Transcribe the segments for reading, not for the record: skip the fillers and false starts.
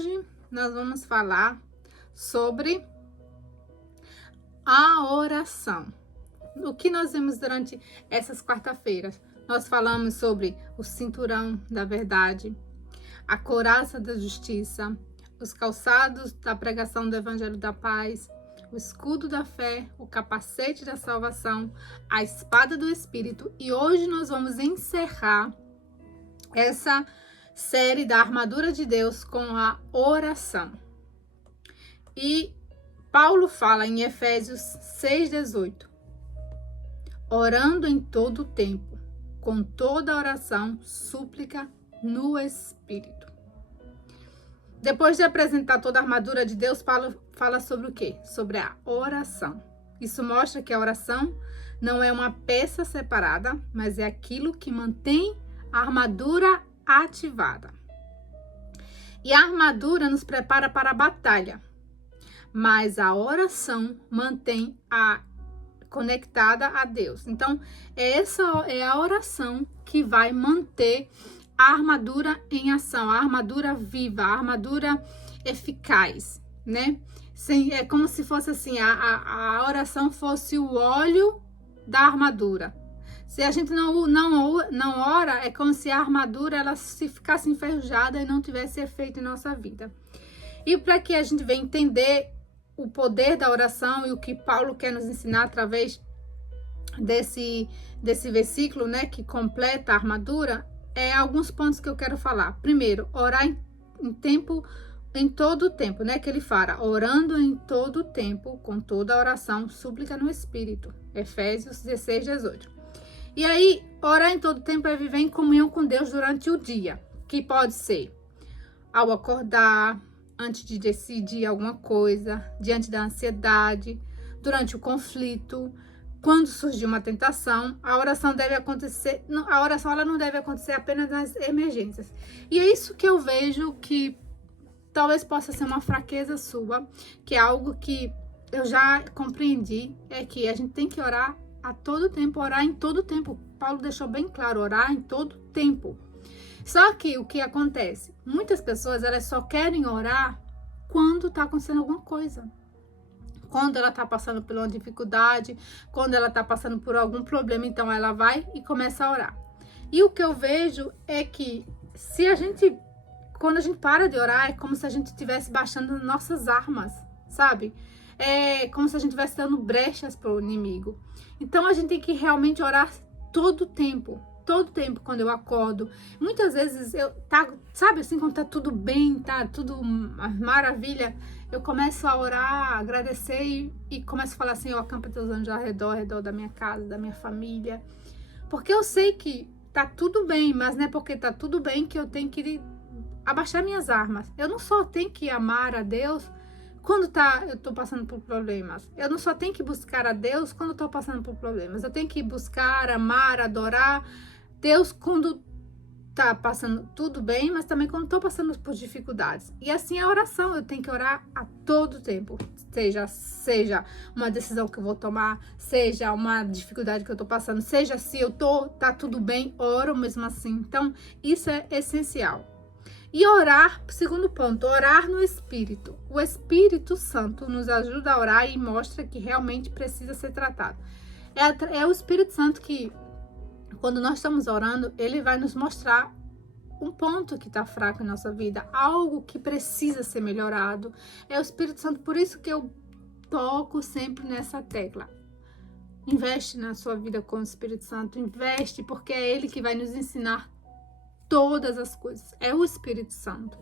hoje nós vamos falar sobre a oração. O que nós vimos durante essas quarta-feiras? Nós falamos sobre o cinturão da verdade, a couraça da justiça, os calçados da pregação do evangelho da paz, o escudo da fé, o capacete da salvação, a espada do Espírito. E hoje nós vamos encerrar essa série da armadura de Deus com a oração. E Paulo fala em Efésios 6,18: orando em todo o tempo, com toda oração, súplica no Espírito. Depois de apresentar toda a armadura de Deus, Paulo fala sobre o quê? Sobre a oração. Isso mostra que a oração não é uma peça separada, mas é aquilo que mantém a armadura ativada. E a armadura nos prepara para a batalha, mas a oração mantém a conectada a Deus. Então, essa é a oração que vai manter a armadura em ação, a armadura viva, a armadura eficaz, né? É como se fosse assim, a oração fosse o óleo da armadura. Se a gente não ora, é como se a armadura ela se ficasse enferrujada e não tivesse efeito em nossa vida. E para que a gente venha entender o poder da oração e o que Paulo quer nos ensinar através desse versículo, né, que completa a armadura, alguns pontos que eu quero falar. Primeiro, orar em todo o tempo, né, que ele fala, orando em todo o tempo, com toda a oração, súplica no Espírito. Efésios 16:18. E aí, orar em todo o tempo é viver em comunhão com Deus durante o dia, que pode ser ao acordar, antes de decidir alguma coisa, diante da ansiedade, durante o conflito, quando surgir uma tentação. A oração deve acontecer, a oração ela não deve acontecer apenas nas emergências. E é isso que eu vejo que talvez possa ser uma fraqueza sua, que é algo que eu já compreendi, é que a gente tem que orar a todo tempo, orar em todo tempo. Paulo deixou bem claro, orar em todo tempo. Só que o que acontece? Muitas pessoas, elas só querem orar quando está acontecendo alguma coisa. Quando ela está passando por uma dificuldade, quando ela está passando por algum problema, então ela vai e começa a orar. E o que eu vejo é que quando a gente para de orar, é como se a gente estivesse baixando nossas armas, sabe? É como se a gente estivesse dando brechas para o inimigo. Então a gente tem que realmente orar todo o tempo. Todo tempo, quando eu acordo. Muitas vezes sabe assim, quando tá tudo bem, tá tudo maravilha, eu começo a orar, agradecer e começo a falar assim, acampa teus anjos ao redor da minha casa, da minha família. Porque eu sei que tá tudo bem, mas não é porque tá tudo bem que eu tenho que abaixar minhas armas. Eu não só tenho que amar a Deus quando eu tô passando por problemas. Eu não só tenho que buscar a Deus quando eu tô passando por problemas. Eu tenho que buscar, amar, adorar Deus quando tá passando tudo bem, mas também quando tô passando por dificuldades. E assim a oração, eu tenho que orar a todo tempo. Seja uma decisão que eu vou tomar, seja uma dificuldade que eu tô passando, seja se tá tudo bem, oro mesmo assim. Então, isso é essencial. E orar, segundo ponto, orar no Espírito. O Espírito Santo nos ajuda a orar e mostra que realmente precisa ser tratado. É o Espírito Santo que, quando nós estamos orando, ele vai nos mostrar um ponto que está fraco em nossa vida, algo que precisa ser melhorado. É o Espírito Santo, por isso que eu toco sempre nessa tecla. Investe na sua vida com o Espírito Santo, investe, porque é ele que vai nos ensinar todas as coisas. É o Espírito Santo.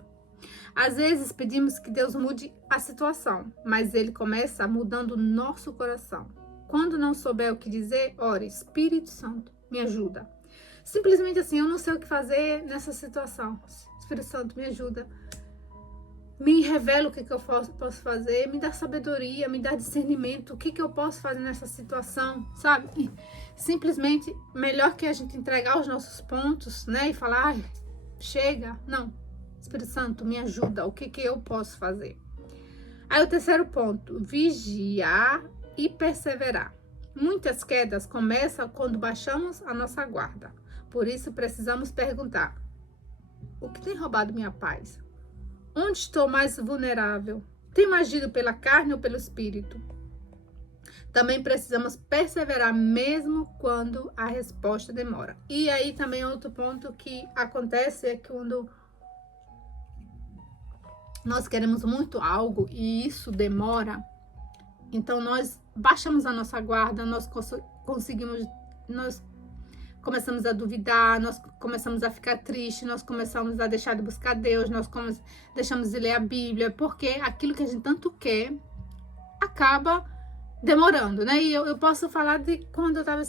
Às vezes pedimos que Deus mude a situação, mas ele começa mudando o nosso coração. Quando não souber o que dizer, ore, Espírito Santo, me ajuda. Simplesmente assim, eu não sei o que fazer nessa situação. Espírito Santo, me ajuda. Me revela o que eu posso fazer, me dá sabedoria, me dá discernimento, o que eu posso fazer nessa situação, sabe? E simplesmente, melhor que a gente entregar os nossos pontos, né? E falar, chega. Não, Espírito Santo, me ajuda, o que eu posso fazer? Aí o terceiro ponto, vigiar e perseverar. Muitas quedas começam quando baixamos a nossa guarda. Por isso, precisamos perguntar, o que tem roubado minha paz? Onde estou mais vulnerável? Tenho agido pela carne ou pelo espírito? Também precisamos perseverar mesmo quando a resposta demora. E aí também outro ponto que acontece é que quando nós queremos muito algo e isso demora, então nós baixamos a nossa guarda, nós começamos a duvidar, nós começamos a ficar triste, nós começamos a deixar de buscar Deus, deixamos de ler a Bíblia, porque aquilo que a gente tanto quer acaba demorando, né? E eu posso falar de quando eu tava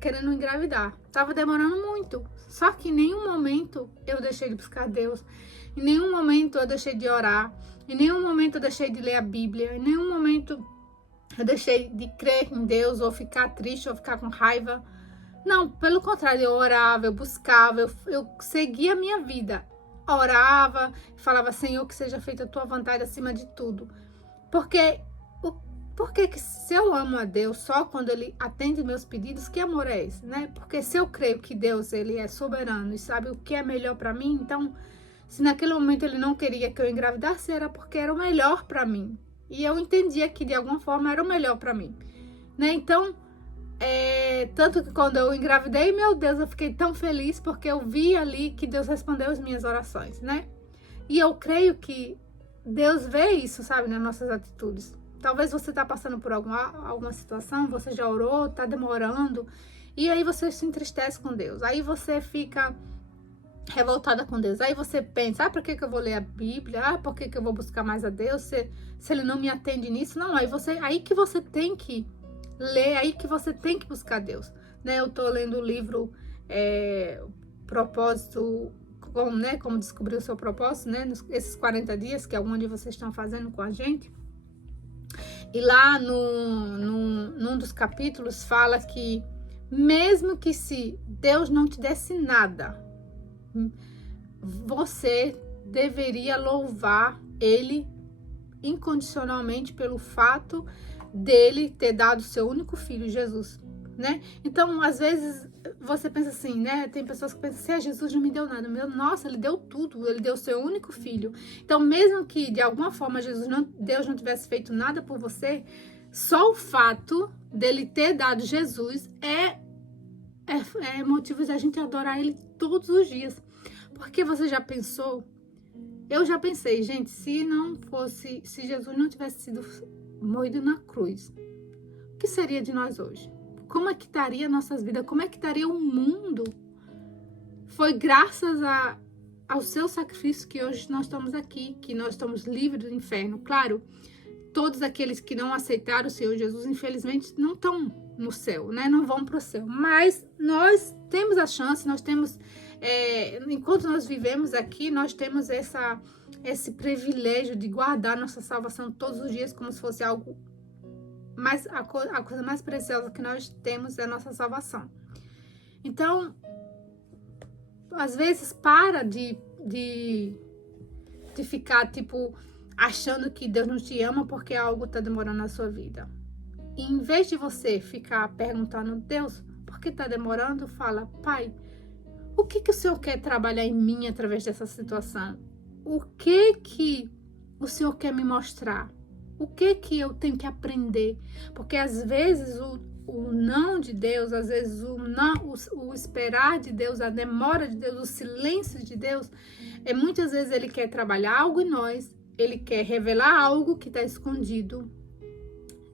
querendo engravidar. Tava demorando muito. Só que em nenhum momento eu deixei de buscar Deus. Em nenhum momento eu deixei de orar. Em nenhum momento eu deixei de ler a Bíblia. Em nenhum momento eu deixei de crer em Deus, ou ficar triste, ou ficar com raiva. Não, pelo contrário, eu orava, eu buscava, eu seguia a minha vida. Orava, falava, Senhor, que seja feita a tua vontade acima de tudo. Porque se eu amo a Deus só quando Ele atende meus pedidos, que amor é esse, né? Porque se eu creio que Deus, Ele é soberano e sabe o que é melhor para mim, então, se naquele momento Ele não queria que eu engravidasse, era porque era o melhor para mim. E eu entendia que de alguma forma era o melhor para mim, né? Então, tanto que quando eu engravidei, meu Deus, eu fiquei tão feliz porque eu vi ali que Deus respondeu as minhas orações, né? E eu creio que Deus vê isso, sabe, nas nossas atitudes. Talvez você está passando por alguma situação, você já orou, está demorando, e aí você se entristece com Deus. Aí você fica revoltada com Deus. Aí você pensa, para que eu vou ler a Bíblia? Por que eu vou buscar mais a Deus se Ele não me atende nisso? Não, aí que você tem que ler, aí que você tem que buscar Deus. Né? Eu estou lendo o livro Propósito, como descobrir o seu propósito, né? Esses 40 dias, que é onde vocês estão fazendo com a gente. E lá num dos capítulos fala que mesmo que se Deus não te desse nada, você deveria louvar Ele incondicionalmente pelo fato dele ter dado seu único filho, Jesus, né? Então, às vezes, você pensa assim, né? Tem pessoas que pensam assim, Jesus não me deu nada. Nossa, Ele deu tudo, Ele deu seu único filho. Então, mesmo que, de alguma forma, Deus não tivesse feito nada por você, só o fato dele ter dado Jesus é motivo de a gente adorar Ele todos os dias. Porque você já pensou? Eu já pensei, gente, se Jesus não tivesse sido morrido na cruz, o que seria de nós hoje? Como é que estaria nossas vidas? Como é que estaria o mundo? Foi graças ao seu sacrifício que hoje nós estamos aqui, que nós estamos livres do inferno. Claro, todos aqueles que não aceitaram o Senhor Jesus, infelizmente, não estão no céu, né? Não vão para o céu. Mas nós temos a chance, nós temos, enquanto nós vivemos aqui, nós temos esse privilégio de guardar nossa salvação todos os dias como se fosse algo. Mas a coisa mais preciosa que nós temos é a nossa salvação. Então, às vezes, para de ficar, tipo, achando que Deus não te ama porque algo está demorando na sua vida. E em vez de você ficar perguntando, Deus, por que está demorando? Fala, Pai, o que o Senhor quer trabalhar em mim através dessa situação? O que o Senhor quer me mostrar? O que eu tenho que aprender? Porque às vezes o não de Deus, às vezes o esperar de Deus, a demora de Deus, o silêncio de Deus, muitas vezes Ele quer trabalhar algo em nós, Ele quer revelar algo que está escondido,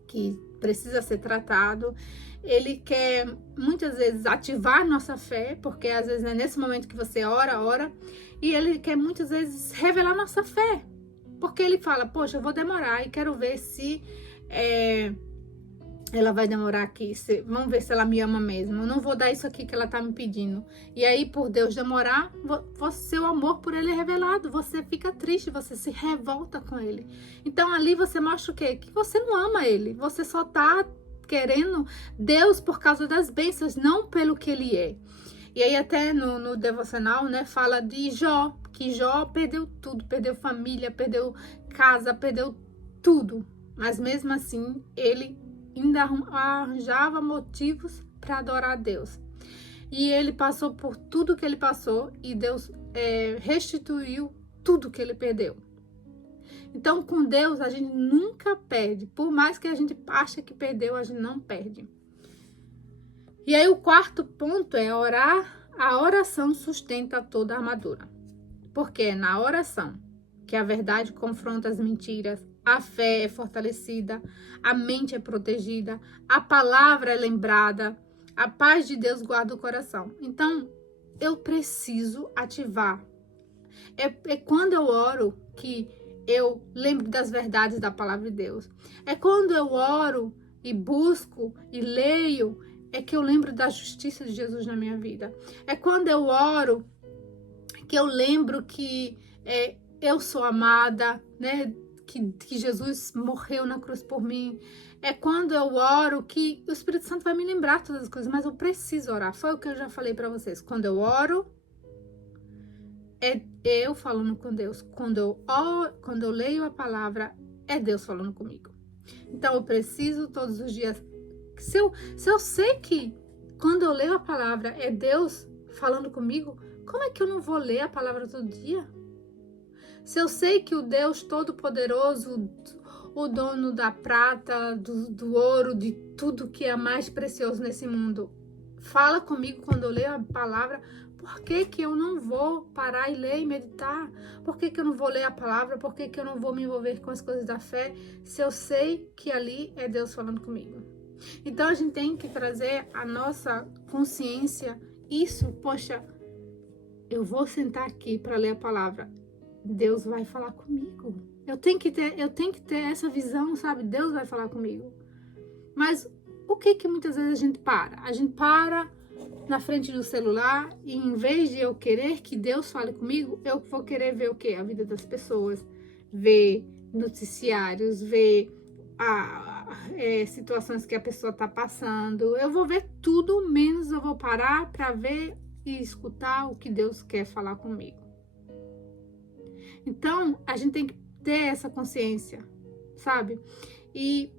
que precisa ser tratado. Ele quer muitas vezes ativar nossa fé, porque às vezes é nesse momento que você ora, e Ele quer muitas vezes revelar nossa fé. Porque Ele fala, poxa, eu vou demorar e quero ver se ela vai demorar aqui. Vamos ver se ela me ama mesmo. Eu não vou dar isso aqui que ela tá me pedindo. E aí, por Deus demorar, seu amor por Ele é revelado. Você fica triste, você se revolta com Ele. Então, ali você mostra o quê? Que você não ama Ele. Você só tá querendo Deus por causa das bênçãos, não pelo que Ele é. E aí até no devocional, né, fala de Jó, que Jó perdeu tudo, perdeu família, perdeu casa, perdeu tudo. Mas mesmo assim, ele ainda arranjava motivos para adorar a Deus. E ele passou por tudo que ele passou e Deus restituiu tudo que ele perdeu. Então, com Deus, a gente nunca perde. Por mais que a gente ache que perdeu, a gente não perde. E aí, o quarto ponto é orar. A oração sustenta toda a armadura. Porque é na oração que a verdade confronta as mentiras, a fé é fortalecida, a mente é protegida, a palavra é lembrada, a paz de Deus guarda o coração. Então, eu preciso ativar. É quando eu oro que eu lembro das verdades da palavra de Deus. É quando eu oro e busco e leio, é que eu lembro da justiça de Jesus na minha vida. É quando eu oro que eu lembro que eu sou amada, né? Que Jesus morreu na cruz por mim. É quando eu oro que o Espírito Santo vai me lembrar todas as coisas, mas eu preciso orar. Foi o que eu já falei para vocês. Quando eu oro, é eu falando com Deus. Quando eu leio a palavra, é Deus falando comigo. Então eu preciso todos os dias. Se eu sei que quando eu leio a palavra é Deus falando comigo, como é que eu não vou ler a palavra todo dia? Se eu sei que o Deus Todo-Poderoso, o dono da prata, do ouro, de tudo que é mais precioso nesse mundo, fala comigo quando eu leio a palavra, por que que eu não vou parar e ler e meditar? Por que que eu não vou ler a palavra? Por que que eu não vou me envolver com as coisas da fé, se eu sei que ali é Deus falando comigo? Então, a gente tem que trazer a nossa consciência, isso, poxa, eu vou sentar aqui para ler a palavra, Deus vai falar comigo. Eu tenho que ter essa visão, sabe? Deus vai falar comigo. Mas o que muitas vezes a gente para? A gente para na frente do celular e em vez de eu querer que Deus fale comigo, eu vou querer ver o quê? A vida das pessoas, ver noticiários, ver situações que a pessoa está passando. Eu vou ver tudo, menos eu vou parar para ver e escutar o que Deus quer falar comigo. Então, a gente tem que ter essa consciência, sabe? E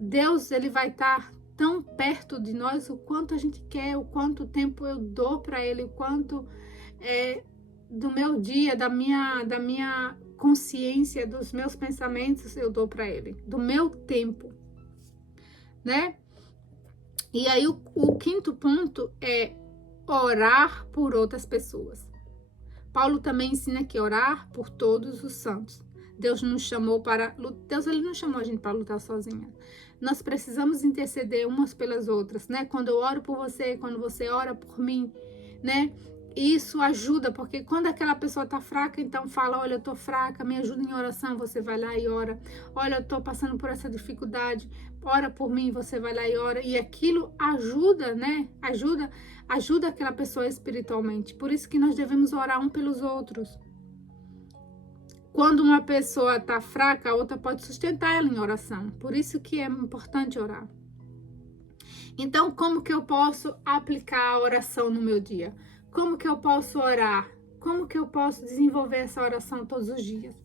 Deus, ele vai estar tão perto de nós o quanto a gente quer, o quanto tempo eu dou para ele, o quanto do meu dia, da minha consciência, dos meus pensamentos eu dou para ele, do meu tempo, né? E aí o quinto ponto é orar por outras pessoas. Paulo também ensina que orar por todos os santos. Deus nos chamou para... Deus, ele não chamou a gente para lutar sozinha. Nós precisamos interceder umas pelas outras, né? Quando eu oro por você, quando você ora por mim, né? Isso ajuda, porque quando aquela pessoa tá fraca, então fala, olha, eu tô fraca, me ajuda em oração, você vai lá e ora. Olha, eu tô passando por essa dificuldade, ora por mim, você vai lá e ora. E aquilo ajuda, né? Ajuda aquela pessoa espiritualmente. Por isso que nós devemos orar um pelos outros. Quando uma pessoa está fraca, a outra pode sustentar ela em oração. Por isso que é importante orar. Então, como que eu posso aplicar a oração no meu dia? Como que eu posso orar? Como que eu posso desenvolver essa oração todos os dias?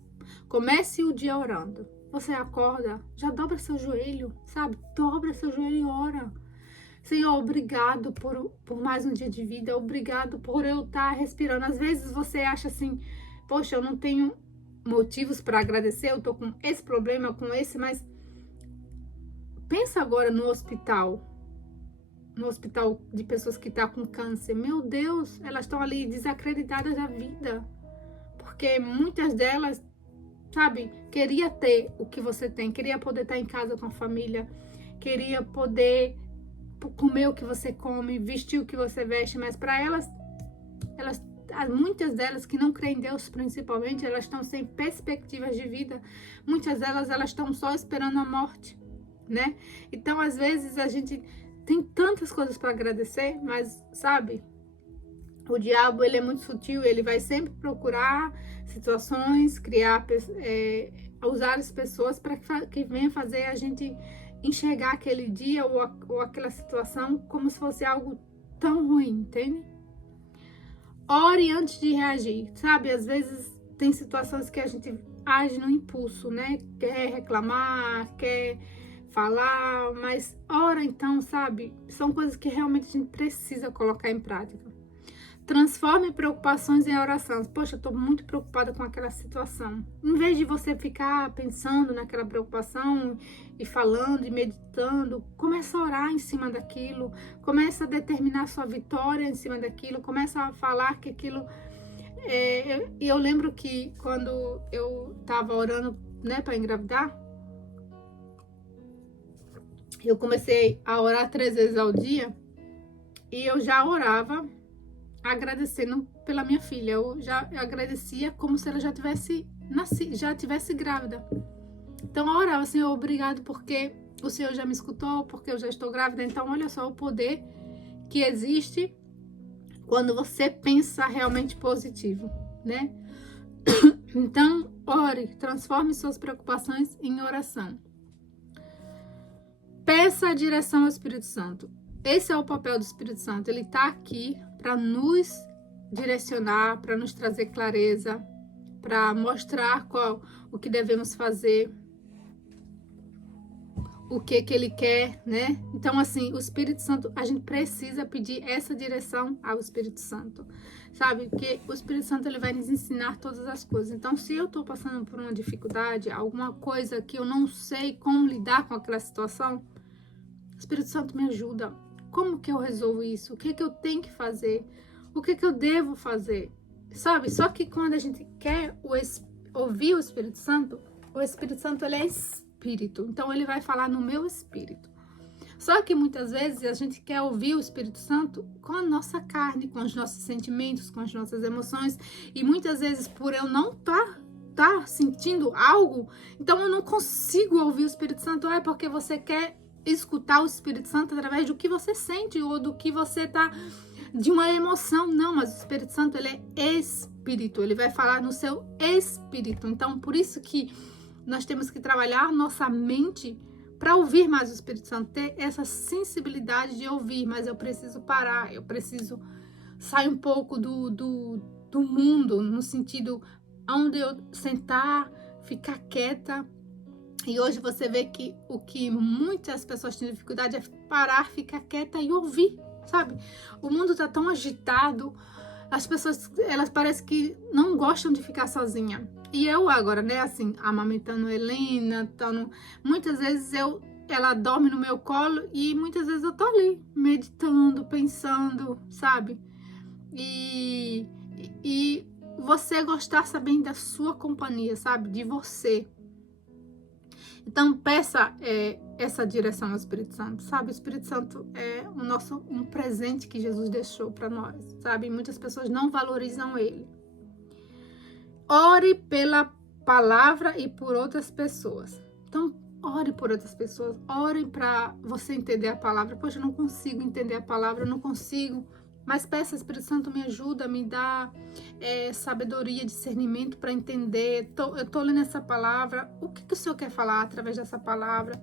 Comece o dia orando. Você acorda, já dobra seu joelho, sabe? Dobra seu joelho e ora. Senhor, obrigado por mais um dia de vida. Obrigado por eu estar respirando. Às vezes você acha assim, poxa, eu não tenho motivos para agradecer, eu tô com esse problema, com esse, mas pensa agora no hospital de pessoas que estão com câncer. Meu Deus, elas estão ali desacreditadas da vida, porque muitas delas, sabe, queria ter o que você tem, queria poder estar em casa com a família, queria poder comer o que você come, vestir o que você veste, mas para elas muitas delas que não creem em Deus, principalmente, elas estão sem perspectivas de vida. Muitas delas, elas estão só esperando a morte, né? Então, às vezes, a gente tem tantas coisas para agradecer, mas, sabe, o diabo, ele é muito sutil, ele vai sempre procurar situações, usar as pessoas para que venha fazer a gente enxergar aquele dia ou aquela situação como se fosse algo tão ruim, entende? Ore antes de reagir, sabe? Às vezes tem situações que a gente age no impulso, né? Quer reclamar, quer falar, mas ora então, sabe? São coisas que realmente a gente precisa colocar em prática. Transforme preocupações em oração. Poxa, eu estou muito preocupada com aquela situação. Em vez de você ficar pensando naquela preocupação e falando e meditando, começa a orar em cima daquilo, começa a determinar sua vitória em cima daquilo, começa a falar que aquilo... eu lembro que quando eu estava orando, né, para engravidar, eu comecei a orar 3 vezes ao dia e eu já orava agradecendo pela minha filha. Eu já agradecia como se ela já tivesse nascido, já tivesse grávida. Então eu orava, Senhor, obrigado porque o Senhor já me escutou, porque eu já estou grávida. Então olha só o poder que existe quando você pensa realmente positivo, né? Então ore, transforme suas preocupações em oração. Peça a direção ao Espírito Santo. Esse é o papel do Espírito Santo. Ele está aqui para nos direcionar, para nos trazer clareza, para mostrar o que devemos fazer, o que ele quer, né? Então, assim, o Espírito Santo, a gente precisa pedir essa direção ao Espírito Santo, sabe? Porque o Espírito Santo, ele vai nos ensinar todas as coisas. Então, se eu estou passando por uma dificuldade, alguma coisa que eu não sei como lidar com aquela situação, o Espírito Santo me ajuda. Como que eu resolvo isso? O que eu tenho que fazer? O que eu devo fazer? Sabe? Só que quando a gente quer ouvir o Espírito Santo ele é espírito. Então ele vai falar no meu espírito. Só que muitas vezes a gente quer ouvir o Espírito Santo com a nossa carne, com os nossos sentimentos, com as nossas emoções. E muitas vezes por eu não tá sentindo algo, então eu não consigo ouvir o Espírito Santo. É porque você quer escutar o Espírito Santo através do que você sente ou do que você tá, de uma emoção. Não, mas o Espírito Santo, ele é espírito, ele vai falar no seu espírito. Então, por isso que nós temos que trabalhar nossa mente para ouvir mais o Espírito Santo, ter essa sensibilidade de ouvir. Mas eu preciso parar, eu preciso sair um pouco do mundo, no sentido onde eu sentar, ficar quieta. E hoje você vê que o que muitas pessoas têm dificuldade é parar, ficar quieta e ouvir, sabe? O mundo tá tão agitado, as pessoas, elas parecem que não gostam de ficar sozinha. E eu agora, né, assim, amamentando Helena, muitas vezes ela dorme no meu colo e muitas vezes eu tô ali, meditando, pensando, sabe? E você gostar também da sua companhia, sabe? De você. Então, peça essa direção ao Espírito Santo, sabe? O Espírito Santo é um presente que Jesus deixou para nós, sabe? Muitas pessoas não valorizam ele. Ore pela palavra e por outras pessoas. Então, ore por outras pessoas. Ore para você entender a palavra. Poxa, eu não consigo entender a palavra, eu não consigo. Mas peça, Espírito Santo, me ajuda, me dá sabedoria, discernimento para entender. Eu tô lendo essa palavra, o que o Senhor quer falar através dessa palavra?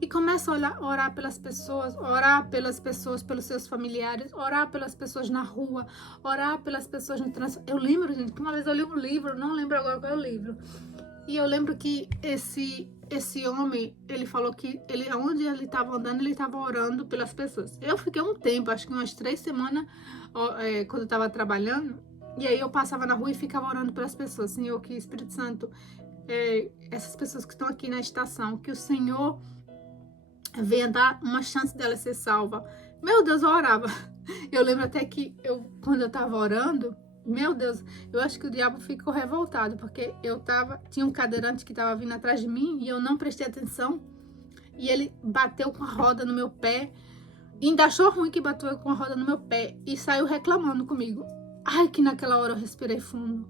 E começa a orar pelas pessoas, pelos seus familiares, orar pelas pessoas na rua, orar pelas pessoas no trânsito. Eu lembro, gente, que uma vez eu li um livro, não lembro agora qual é o livro, e eu lembro que esse homem, ele falou que onde ele estava andando, ele estava orando pelas pessoas. Eu fiquei um tempo, acho que umas 3 semanas, quando eu estava trabalhando, e aí eu passava na rua e ficava orando pelas pessoas. Senhor, que Espírito Santo, essas pessoas que estão aqui na estação, que o Senhor venha dar uma chance dela ser salva. Meu Deus, eu orava. Eu lembro até que quando eu estava orando, meu Deus, eu acho que o diabo ficou revoltado, porque tinha um cadeirante que estava vindo atrás de mim e eu não prestei atenção, e ele bateu com a roda no meu pé, e ainda achou ruim que bateu com a roda no meu pé, e saiu reclamando comigo. Ai, que naquela hora eu respirei fundo,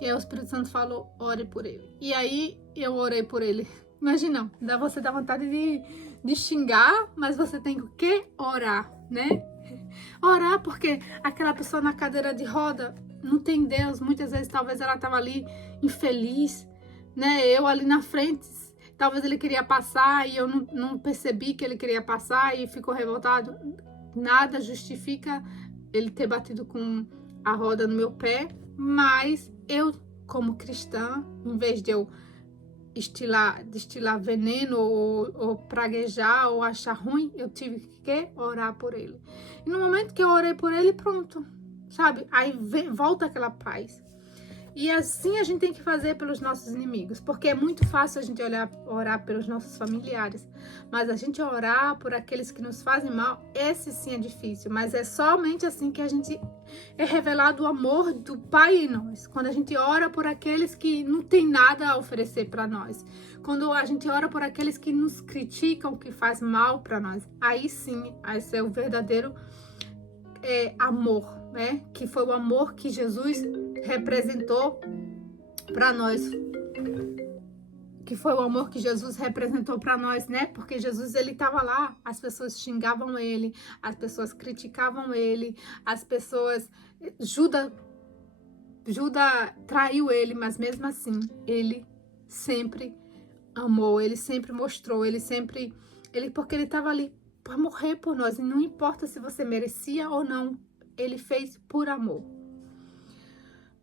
e aí o Espírito Santo falou, ore por ele. E aí eu orei por ele. Imagina, você dá vontade de xingar, mas você tem o que? Orar, né? Orar, porque aquela pessoa na cadeira de roda não tem Deus. Muitas vezes talvez ela estava ali infeliz, né? Eu ali na frente, talvez ele queria passar e eu não percebi que ele queria passar e ficou revoltado. Nada justifica ele ter batido com a roda no meu pé, mas eu, como cristã, em vez de eu destilar veneno ou praguejar ou achar ruim, eu tive que orar por ele. E no momento que eu orei por ele, pronto, sabe? Aí volta aquela paz. E assim a gente tem que fazer pelos nossos inimigos, porque é muito fácil a gente orar pelos nossos familiares, mas a gente orar por aqueles que nos fazem mal, esse sim é difícil, mas é somente assim que a gente é revelado o amor do Pai em nós, quando a gente ora por aqueles que não tem nada a oferecer para nós, quando a gente ora por aqueles que nos criticam, que faz mal para nós, aí sim, esse é o verdadeiro amor, né? Que foi o amor que Jesus representou para nós, que foi o amor que Jesus representou para nós, né? Porque Jesus, ele estava lá, as pessoas xingavam ele, as pessoas criticavam ele, as pessoas, Judas traiu ele, mas mesmo assim, ele sempre amou, ele sempre mostrou, porque ele estava ali para morrer por nós, e não importa se você merecia ou não, ele fez por amor.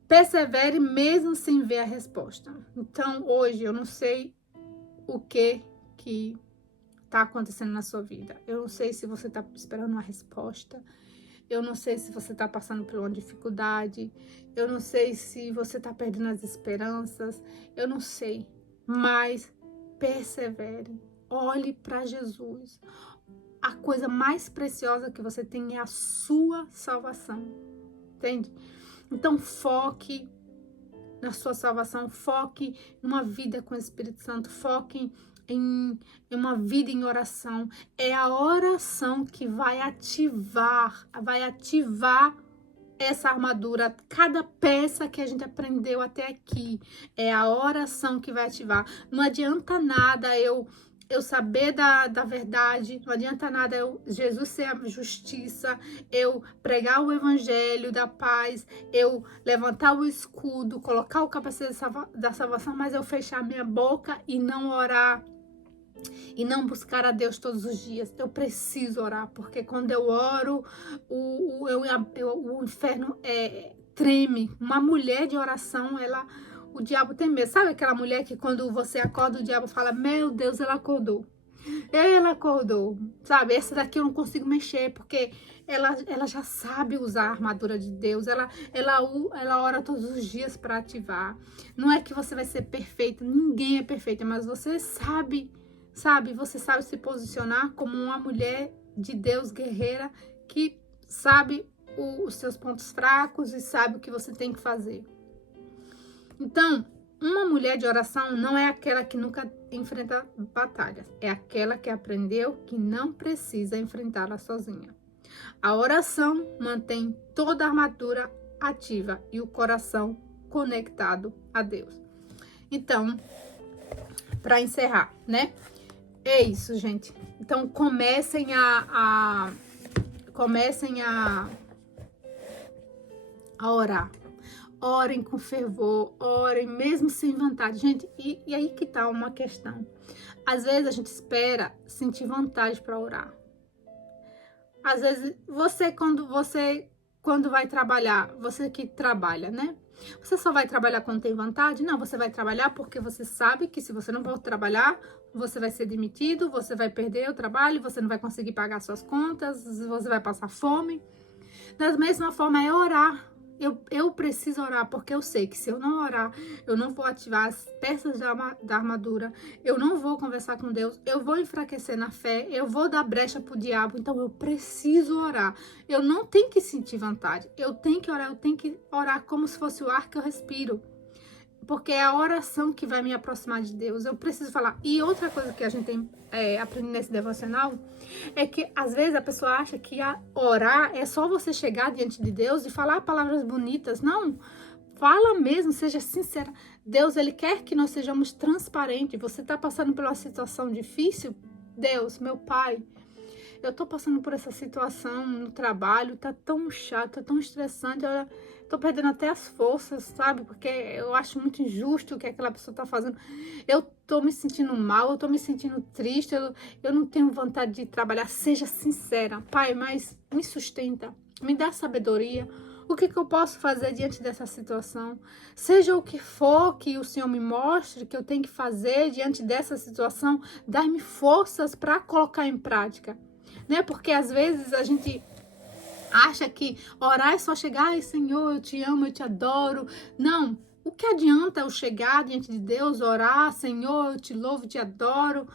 Persevere mesmo sem ver a resposta. Então, hoje, eu não sei o que está acontecendo na sua vida. Eu não sei se você está esperando uma resposta. Eu não sei se você está passando por uma dificuldade. Eu não sei se você está perdendo as esperanças. Eu não sei. Mas persevere. Olhe para Jesus. A coisa mais preciosa que você tem é a sua salvação. Entende? Então, foque na sua salvação, foque numa vida com o Espírito Santo, foque em uma vida em oração. É a oração que vai ativar essa armadura, cada peça que a gente aprendeu até aqui. É a oração que vai ativar. Não adianta nada eu saber da verdade, não adianta nada Jesus ser a justiça, eu pregar o evangelho da paz, eu levantar o escudo, colocar o capacete da salvação, mas eu fechar minha boca e não orar, e não buscar a Deus todos os dias. Eu preciso orar, porque quando eu oro, o inferno treme. Uma mulher de oração, o diabo tem medo. Sabe aquela mulher que quando você acorda, o diabo fala, meu Deus, ela acordou. Ela acordou, sabe? Essa daqui eu não consigo mexer, porque ela já sabe usar a armadura de Deus. Ela ora todos os dias para ativar. Não é que você vai ser perfeita, ninguém é perfeita, mas você sabe, você sabe se posicionar como uma mulher de Deus guerreira que sabe os seus pontos fracos e sabe o que você tem que fazer. Então, uma mulher de oração não é aquela que nunca enfrenta batalhas, é aquela que aprendeu que não precisa enfrentá-la sozinha. A oração mantém toda a armadura ativa e o coração conectado a Deus. Então, para encerrar, né? É isso, gente. Então, comecem a orar. Orem com fervor, orem mesmo sem vontade. Gente, e aí que tá uma questão. Às vezes a gente espera sentir vontade para orar. Às vezes, quando vai trabalhar, você que trabalha, né? Você só vai trabalhar quando tem vontade? Não, você vai trabalhar porque você sabe que se você não for trabalhar, você vai ser demitido, você vai perder o trabalho, você não vai conseguir pagar suas contas, você vai passar fome. Da mesma forma é orar. Eu preciso orar, porque eu sei que se eu não orar, eu não vou ativar as peças da armadura, eu não vou conversar com Deus, eu vou enfraquecer na fé, eu vou dar brecha pro diabo, então eu preciso orar. Eu não tenho que sentir vontade, eu tenho que orar como se fosse o ar que eu respiro. Porque é a oração que vai me aproximar de Deus. Eu preciso falar. E outra coisa que a gente tem aprendido nesse devocional é que às vezes a pessoa acha que orar é só você chegar diante de Deus e falar palavras bonitas. Não, fala mesmo, seja sincera. Deus, Ele quer que nós sejamos transparentes. Você está passando por uma situação difícil? Deus, meu Pai, eu tô passando por essa situação no trabalho, tá tão chato, tá tão estressante, eu tô perdendo até as forças, sabe? Porque eu acho muito injusto o que aquela pessoa tá fazendo. Eu tô me sentindo mal, eu tô me sentindo triste, eu não tenho vontade de trabalhar. Seja sincera, Pai, mas me sustenta, me dá sabedoria. O que eu posso fazer diante dessa situação? Seja o que for que o Senhor me mostre que eu tenho que fazer diante dessa situação, dá-me forças para colocar em prática. Né? Porque às vezes a gente Acha que orar é só chegar, ai Senhor, eu te amo, eu te adoro. Não, o que adianta eu chegar diante de Deus, orar, Senhor, eu te louvo, te adoro,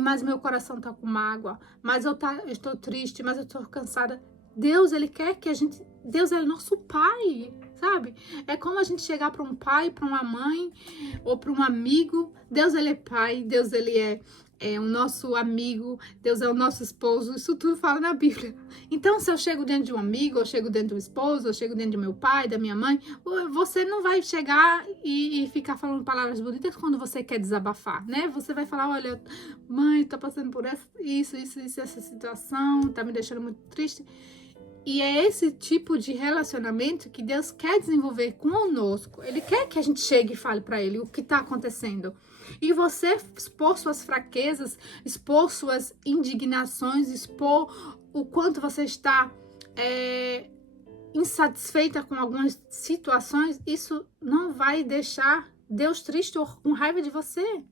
mas meu coração tá com mágoa, mas eu estou triste, mas eu estou cansada. Deus, ele quer que a gente, Deus é nosso pai, sabe? É como a gente chegar para um pai, para uma mãe ou para um amigo. Deus, ele é pai, Deus, ele é o nosso amigo, Deus é o nosso esposo, isso tudo fala na Bíblia. Então, se eu chego diante de um amigo, eu chego diante de um esposo, eu chego diante do meu pai, da minha mãe, você não vai chegar e ficar falando palavras bonitas quando você quer desabafar, né? Você vai falar, olha, mãe, tô passando por isso, essa situação, tá me deixando muito triste. E é esse tipo de relacionamento que Deus quer desenvolver conosco. Ele quer que a gente chegue e fale para ele o que está acontecendo. E você expor suas fraquezas, expor suas indignações, expor o quanto você está insatisfeita com algumas situações, isso não vai deixar Deus triste ou com raiva de você.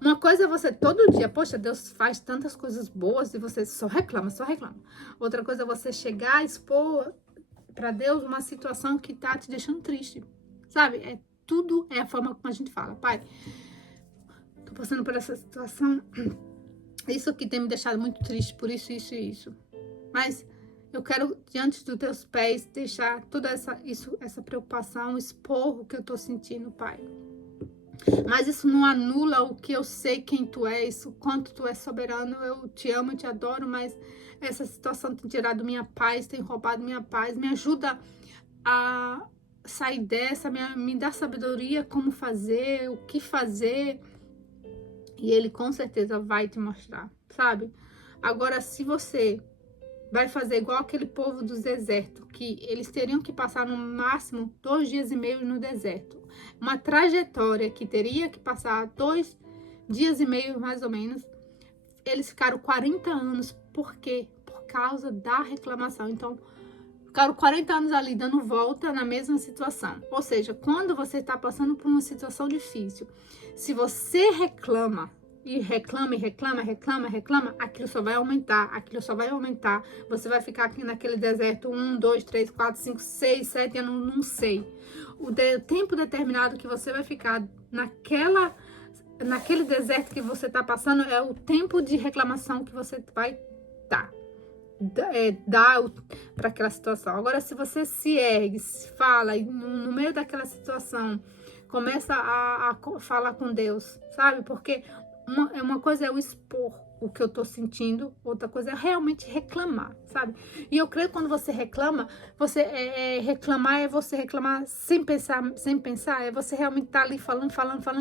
Uma coisa é você todo dia, poxa, Deus faz tantas coisas boas e você só reclama, só reclama. Outra coisa é você chegar e expor para Deus uma situação que tá te deixando triste, sabe? Tudo é a forma como a gente fala. Pai, tô passando por essa situação, isso aqui tem me deixado muito triste, por isso, isso e isso. Mas eu quero, diante dos teus pés, deixar toda essa preocupação, expor o que eu tô sentindo, Pai. Mas isso não anula o que eu sei quem tu és, o quanto tu és soberano. Eu te amo, eu te adoro, mas essa situação tem tirado minha paz, tem roubado minha paz. Me ajuda a sair dessa, me dá sabedoria como fazer, o que fazer. E ele com certeza vai te mostrar, sabe? Agora, se você vai fazer igual aquele povo do deserto, que eles teriam que passar no máximo 2 dias e meio no deserto. Uma trajetória que teria que passar 2 dias e meio, mais ou menos. Eles ficaram 40 anos. Por quê? Por causa da reclamação. Então, ficaram 40 anos ali dando volta na mesma situação. Ou seja, quando você está passando por uma situação difícil, se você reclama, e reclama, aquilo só vai aumentar, você vai ficar aqui naquele deserto 1, 2, 3, 4, 5, 6, 7 anos, não sei. O tempo determinado que você vai ficar naquele deserto que você está passando é o tempo de reclamação que você vai dar para aquela situação. Agora, se você se ergue, se fala, e no meio daquela situação, começa a falar com Deus, sabe? Porque uma coisa é eu expor o que eu tô sentindo, outra coisa é realmente reclamar, sabe? E eu creio que quando você reclama, reclamar é você reclamar sem pensar, é você realmente tá ali falando,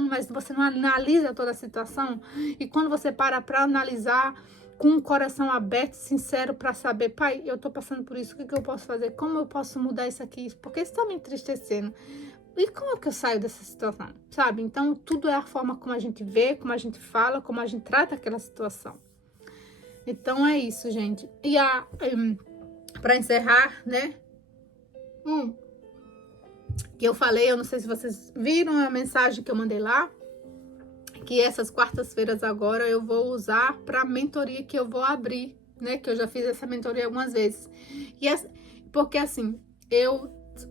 mas você não analisa toda a situação. E quando você para analisar com o coração aberto, sincero, para saber, pai, eu tô passando por isso, o que eu posso fazer? Como eu posso mudar isso aqui? Porque isso tá me entristecendo. E como é que eu saio dessa situação, sabe? Então, tudo é a forma como a gente vê, como a gente fala, como a gente trata aquela situação. Então, é isso, gente. E para encerrar, né? Que eu falei, eu não sei se vocês viram a mensagem que eu mandei lá, que essas quartas-feiras agora eu vou usar para a mentoria que eu vou abrir, né? Que eu já fiz essa mentoria algumas vezes. Porque assim,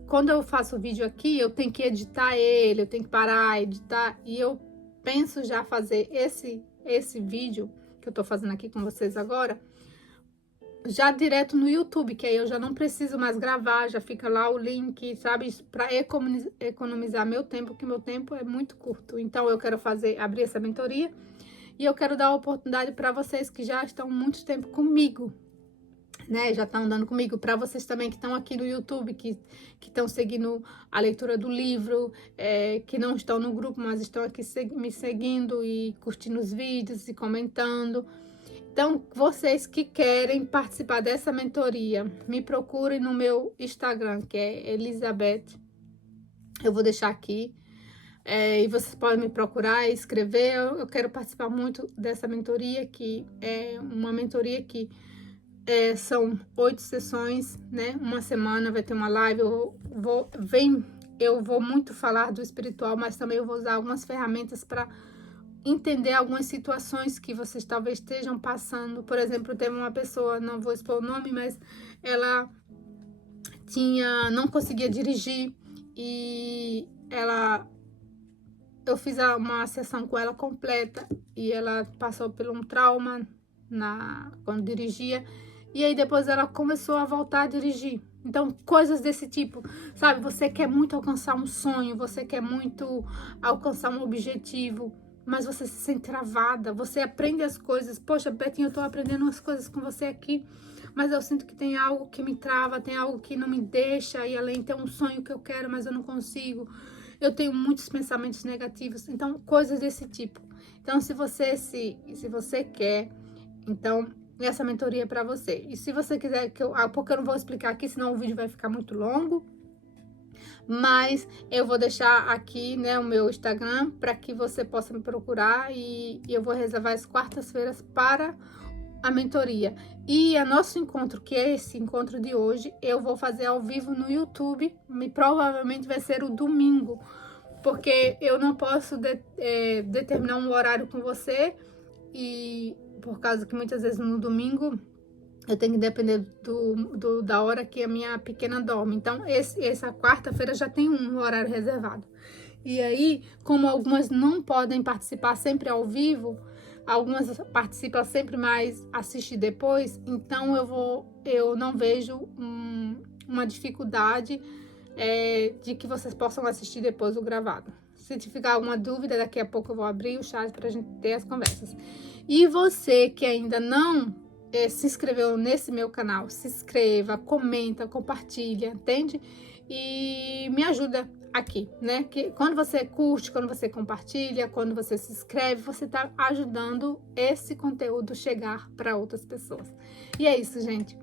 quando eu faço o vídeo aqui, eu tenho que editar ele, eu tenho que parar, editar, e eu penso já fazer esse vídeo que eu tô fazendo aqui com vocês agora, já direto no YouTube, que aí eu já não preciso mais gravar, já fica lá o link, sabe, para economizar meu tempo, que meu tempo é muito curto. Então eu quero abrir essa mentoria e eu quero dar a oportunidade para vocês que já estão muito tempo comigo, né, já estão andando comigo, para vocês também que estão aqui no YouTube, que estão seguindo a leitura do livro, que não estão no grupo, mas estão aqui me seguindo e curtindo os vídeos e comentando. Então, vocês que querem participar dessa mentoria, me procurem no meu Instagram, que é Elizabeth, eu vou deixar aqui, e vocês podem me procurar e escrever. Eu quero participar muito dessa mentoria, que é uma mentoria que são 8 sessões, né? Uma semana vai ter uma live. Eu vou muito falar do espiritual, mas também eu vou usar algumas ferramentas para entender algumas situações que vocês talvez estejam passando. Por exemplo, teve uma pessoa, não vou expor o nome, mas ela não conseguia dirigir e eu fiz uma sessão com ela completa e ela passou por um trauma quando dirigia, e aí depois ela começou a voltar a dirigir. Então, coisas desse tipo, sabe? Você quer muito alcançar um sonho, você quer muito alcançar um objetivo, mas você se sente travada, você aprende as coisas. Poxa, Betinha, eu tô aprendendo umas coisas com você aqui, mas eu sinto que tem algo que me trava, tem algo que não me deixa ir além, tem um sonho que eu quero, mas eu não consigo. Eu tenho muitos pensamentos negativos, então coisas desse tipo. Então, se você quer, então essa mentoria é para você. E se você quiser porque eu não vou explicar aqui, senão o vídeo vai ficar muito longo. Mas eu vou deixar aqui, né, o meu Instagram para que você possa me procurar e eu vou reservar as quartas-feiras para a mentoria. E o nosso encontro, que é esse encontro de hoje, eu vou fazer ao vivo no YouTube, provavelmente vai ser o domingo, porque eu não posso determinar um horário com você, e por causa que muitas vezes no domingo eu tenho que depender da hora que a minha pequena dorme. Então, essa quarta-feira já tem um horário reservado. E aí, como algumas não podem participar sempre ao vivo, algumas participam sempre, mais assistir depois, então eu não vejo uma dificuldade de que vocês possam assistir depois o gravado. Se ficar alguma dúvida, daqui a pouco eu vou abrir o chat para a gente ter as conversas. E você que ainda não se inscreveu nesse meu canal, se inscreva, comenta, compartilha, entende? E me ajuda aqui, né? Que quando você curte, quando você compartilha, quando você se inscreve, você tá ajudando esse conteúdo chegar para outras pessoas. E é isso, gente.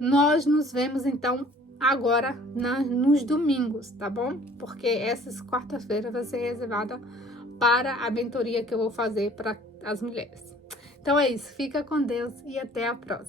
Nós nos vemos então agora nos domingos, tá bom? Porque essas quartas-feiras vai ser reservada para a mentoria que eu vou fazer para as mulheres. Então é isso, fica com Deus e até a próxima.